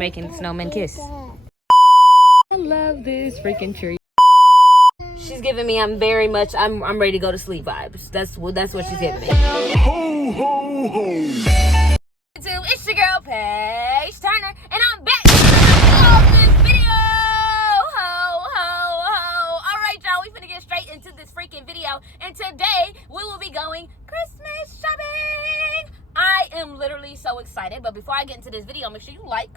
making the snowman kiss. I love this freaking tree. She's giving me I'm ready to go to sleep vibes. That's what she's giving me. Ho ho ho. It's your girl Paige Turner and I'm back with this video. Ho ho ho. Alright y'all, we finna get straight into this freaking video. And today we will be going Christmas shopping. I am literally so excited, but before I get into this video, make sure you like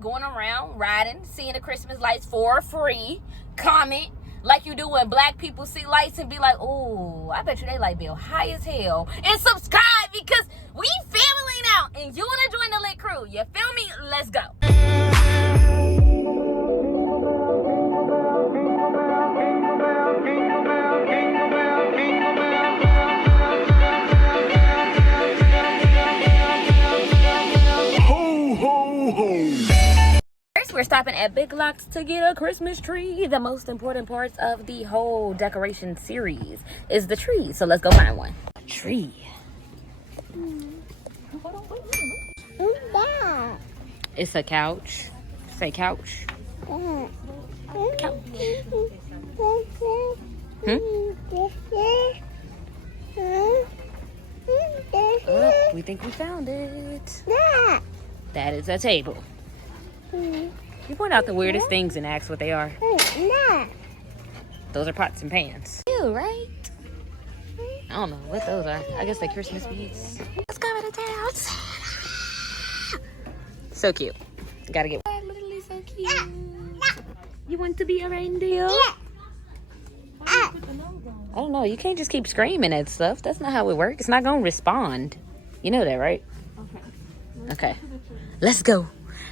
going around, riding, seeing the Christmas lights for free. Comment like you do when black people see lights and be like, oh, I bet you they light bill high as hell. And subscribe because we family now and you want to join the lit crew. You feel me? Let's go. We're stopping at Big Lots to get a Christmas tree. The most important parts of the whole decoration series is the tree. So let's go find one. A tree. It's a couch. Say couch. Couch. Oh, we think we found it. That is a table. You point out the weirdest things and ask what they are. Those are pots and pans. Ew, right? I don't know what those are. I guess they're Christmas beads. Let's go to town. So cute. Gotta get one. Literally so cute. You want to be a reindeer? I don't know. You can't just keep screaming at stuff. That's not how it works. It's not gonna respond. You know that, right? Okay. Let's go.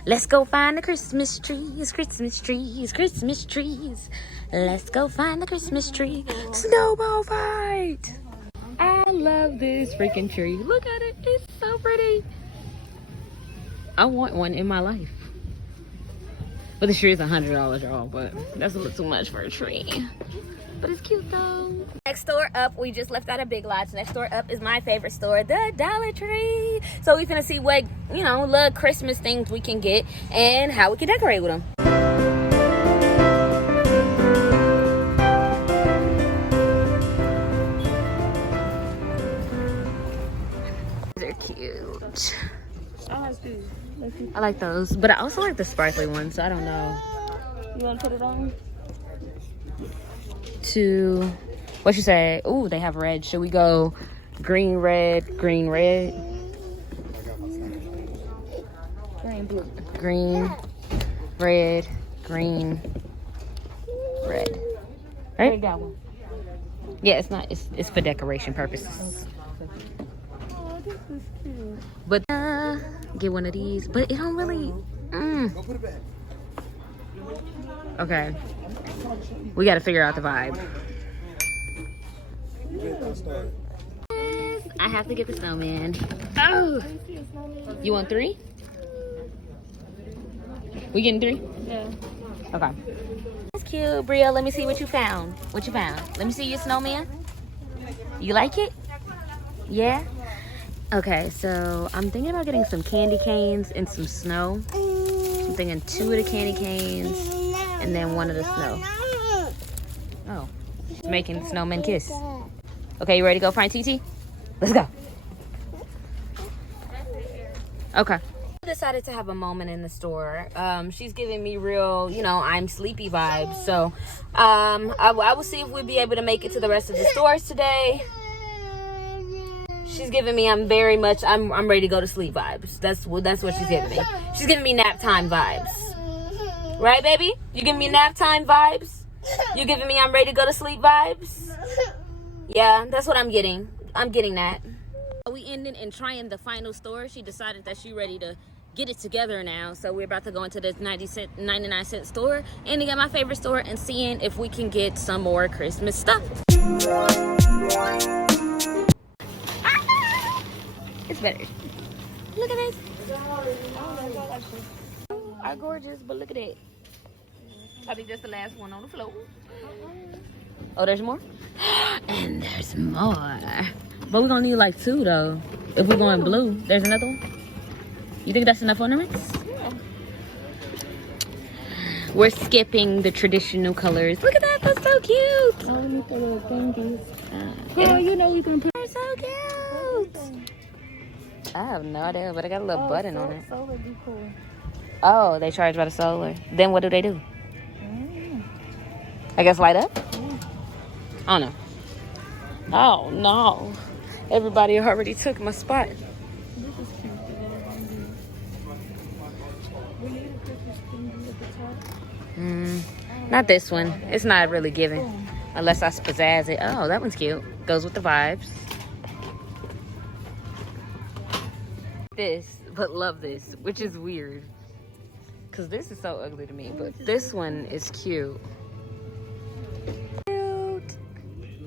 Let's go find the Christmas trees, Christmas trees, Christmas trees. Let's go find the Christmas tree. Snowball fight. I love this freaking tree. Look at it. It's so pretty. I want one in my life. But the tree is $100 y'all, but that's a little too much for a tree. But it's cute though. Next store up, we just left out of Big Lots. Next store up is my favorite store, the Dollar Tree. So we're gonna see what, little Christmas things we can get and how we can decorate with them. They're cute. I like those, but I also like the sparkly ones, so I don't know. You wanna put it on? What you say? Ooh, they have red. Should we go green, red, green, red? Green, blue. Green, red, green, red. Right? Yeah, it's not. It's for decoration purposes. Oh, this is cute. But get one of these. But it don't really. Okay. We got to figure out the vibe. I have to get the snowman. Oh! You want 3? We getting 3? Yeah. Okay. That's cute, Bria. Let me see what you found. What you found? Let me see your snowman. You like it? Yeah? Okay, so I'm thinking about getting some candy canes and some snow. I'm thinking 2 of the candy canes and then 1 of the snow. Oh, she's making the snowman kiss. Okay, you ready to go find TT? Let's go. Okay. I decided to have a moment in the store. She's giving me real, I'm sleepy vibes. So, I will see if we'll be able to make it to the rest of the stores today. She's giving me I'm ready to go to sleep vibes. That's what she's giving me. She's giving me nap time vibes. Right, baby? You giving me nap time vibes? You giving me I'm ready to go to sleep vibes? Yeah, that's what I'm getting. I'm getting that. We ended in trying the final store. She decided that she's ready to get it together now. So we're about to go into this 99-cent store and to get my favorite store and seeing if we can get some more Christmas stuff. It's better. Look at this. Are gorgeous, but look at it. I think that's the last one on the floor. Oh, there's more? And there's more. But we're gonna need like 2 though. If we're going blue. There's another one? You think that's enough ornaments? Yeah. We're skipping the traditional colors. Look at that, that's so cute. Oh, let me put little thingies. Yeah. You know you can put. They're so cute. I have no idea, but I got a little button on it. So would be cool. Oh, they charge by the solar. Then what do they do? I guess light up? Oh no. Oh no. Everybody already took my spot. This is cute. We need a Christmas thingy at the top. Not this one. It's not really giving. Unless I pizzazz it. Oh, that one's cute. Goes with the vibes. This, but love this, which is weird. Because this is so ugly to me. But this one is cute. Cute.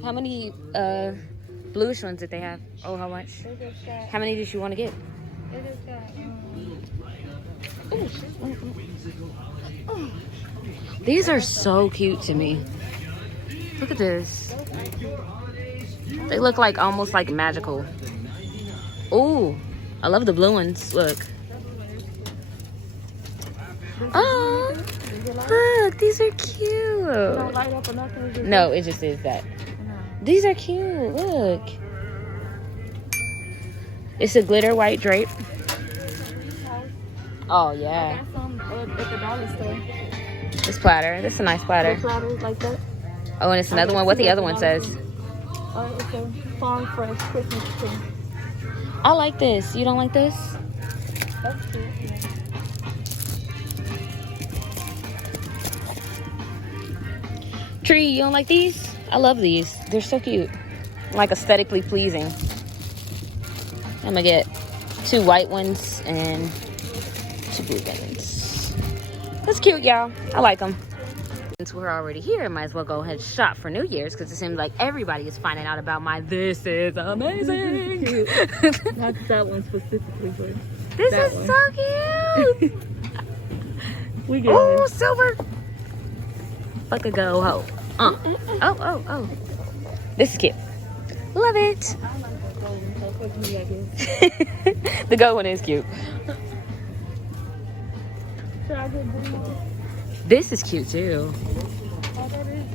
How many bluish ones did they have? Oh, how much? How many did you want to get? They just got, These are so cute to me. Look at this. They look like almost like magical. Ooh, I love the blue ones. Look. Oh, look, these are cute. don't light up or nothing. No, it just is that. These are cute. Look. It's a glitter white drape. Oh, yeah. I got some at the dollar store. This platter. This is a nice platter. Platters like that. Oh, and it's another one. What the other one says? It's a farm fresh Christmas tree. I like this. You don't like this? That's cute. Yeah. Tree, you don't like these? I love these. They're so cute. Like aesthetically pleasing. I'm gonna get 2 white ones and 2 blue ones. That's cute, y'all. I like them. Since we're already here, might as well go ahead and shop for New Year's because it seems like everybody is finding out about my this is amazing. Not that one specifically, but this is one. so cute. We get Oh, silver. Like a go ho. Oh. This is cute. Love it. The gold one is cute. This is cute too.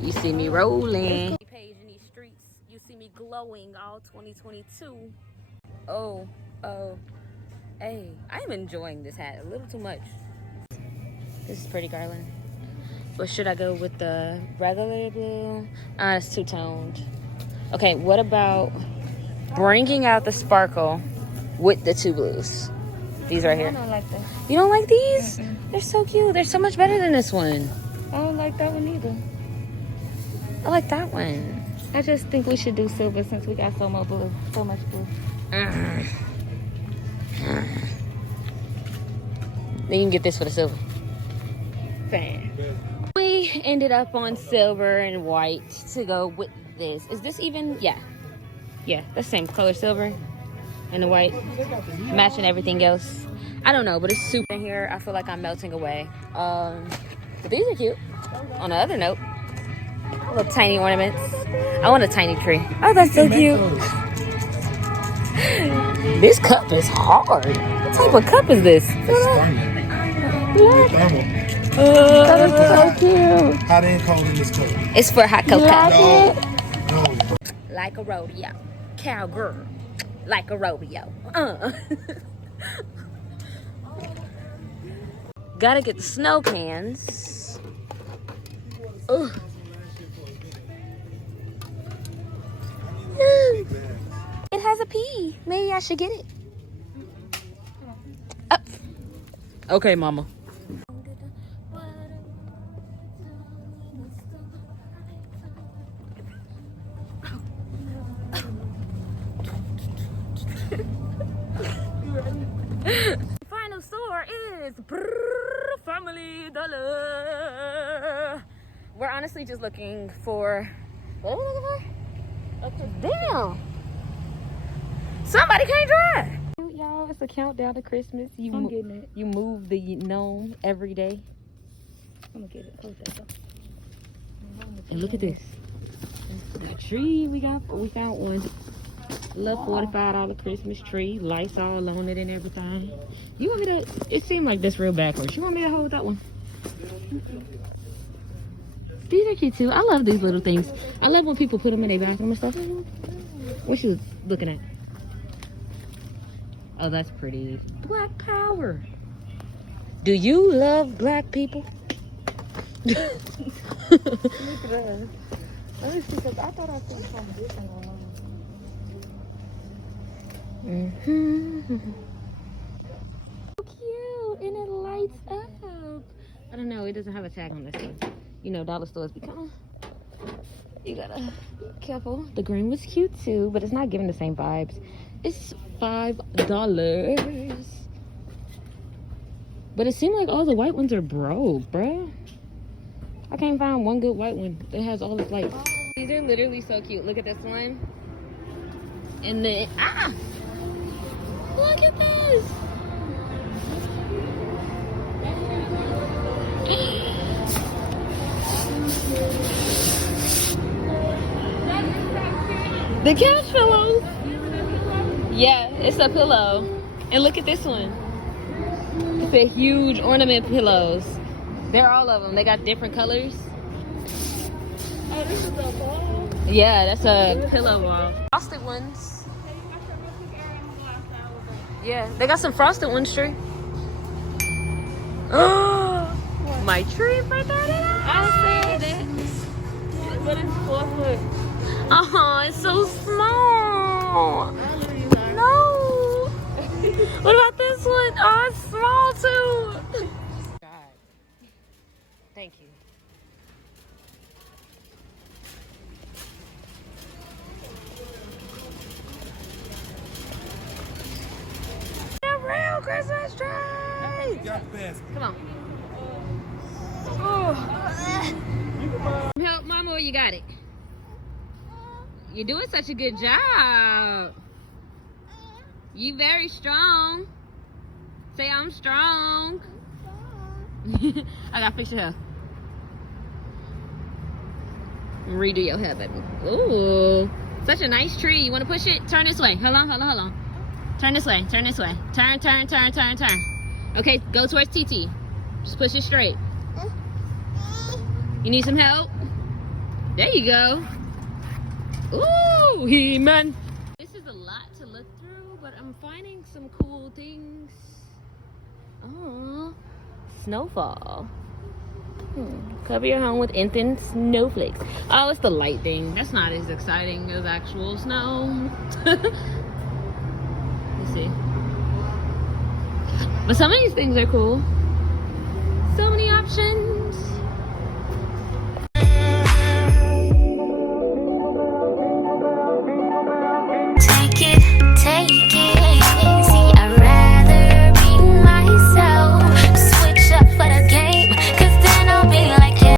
You see me rolling. Page in these streets. You see me glowing all 2022. Oh. Hey, I'm enjoying this hat a little too much. This is pretty garland. But should I go with the regular blue? It's two-toned. Okay, what about bringing out the sparkle with the 2 blues? These right here. I don't like that. You don't like these? They're so cute. They're so much better than this one. I don't like that one either. I like that one. I just think we should do silver since we got so much blue. Then you can get this for the silver. Fan. We ended up on silver and white to go with this. Is this even? Yeah, that's the same color, silver and the white, matching everything else. I don't know, but it's super in here. I feel like I'm melting away. But these are cute. On the other note, little tiny ornaments. I want a tiny tree. Oh, that's so cute. This cup is hard. What type of cup is this? That is so cute. Hot and cold in this cup. It's for hot cocoa. No. Like a rodeo. Cowgirl. Like a rodeo. Gotta get the snow cans. Ugh. It has a P. Maybe I should get it. Up. Okay, mama. Final store is Family Dollar. We're honestly just looking for. What are we looking for? Damn! Somebody can't drive. Y'all, it's a countdown to Christmas. I'm getting it. You move the gnome every day. I'm gonna get it. Hold that up. And look at this. The tree we found one. Love $45 Christmas tree, lights all on it and everything. You want me to? It seemed like this real backwards. You want me to hold that one? These are cute too. I love these little things. I love when people put them in their bathroom and stuff. What you looking at? Oh, that's pretty. Black power. Do you love black people? Look at that. Let me see, because I thought I seen something different online. So cute, and it lights up. I don't know, it doesn't have a tag on this one. You know, dollar stores become. You gotta be careful. The green was cute too, but it's not giving the same vibes. It's $5. But it seemed like all the white ones are broke, bruh. I can't find one good white one that has all its lights. These are literally so cute. Look at this one. And then, look at this. The couch pillows. Yeah, it's a pillow. And look at this one. It's a huge ornament pillows. They're all of them. They got different colors. Oh, this is a ball. Yeah, that's a pillow wall. Frosted ones. Yeah, they got some frosted ones, tree. Oh, my tree for $30. I said that. But it's 4 foot. Oh, it's so small. No. What about this one? Oh, it's small too. God. Thank you. The real Christmas tree. Come on. Oh. Help, Mama, or you got it? You're doing such a good job. You very strong. Say I'm strong. I gotta fix your hair. Redo your hair, baby. Ooh, such a nice tree. You want to push it? Turn this way. Hold on. Turn this way. Turn this way. Turn. Okay, go towards TT. Just push it straight. You need some help? There you go. Ooh, He-Man. This is a lot to look through, but I'm finding some cool things. Oh, snowfall. Cover your home with instant snowflakes. Oh, it's the light thing. That's not as exciting as actual snow. Let's see. But some of these things are cool. So many options.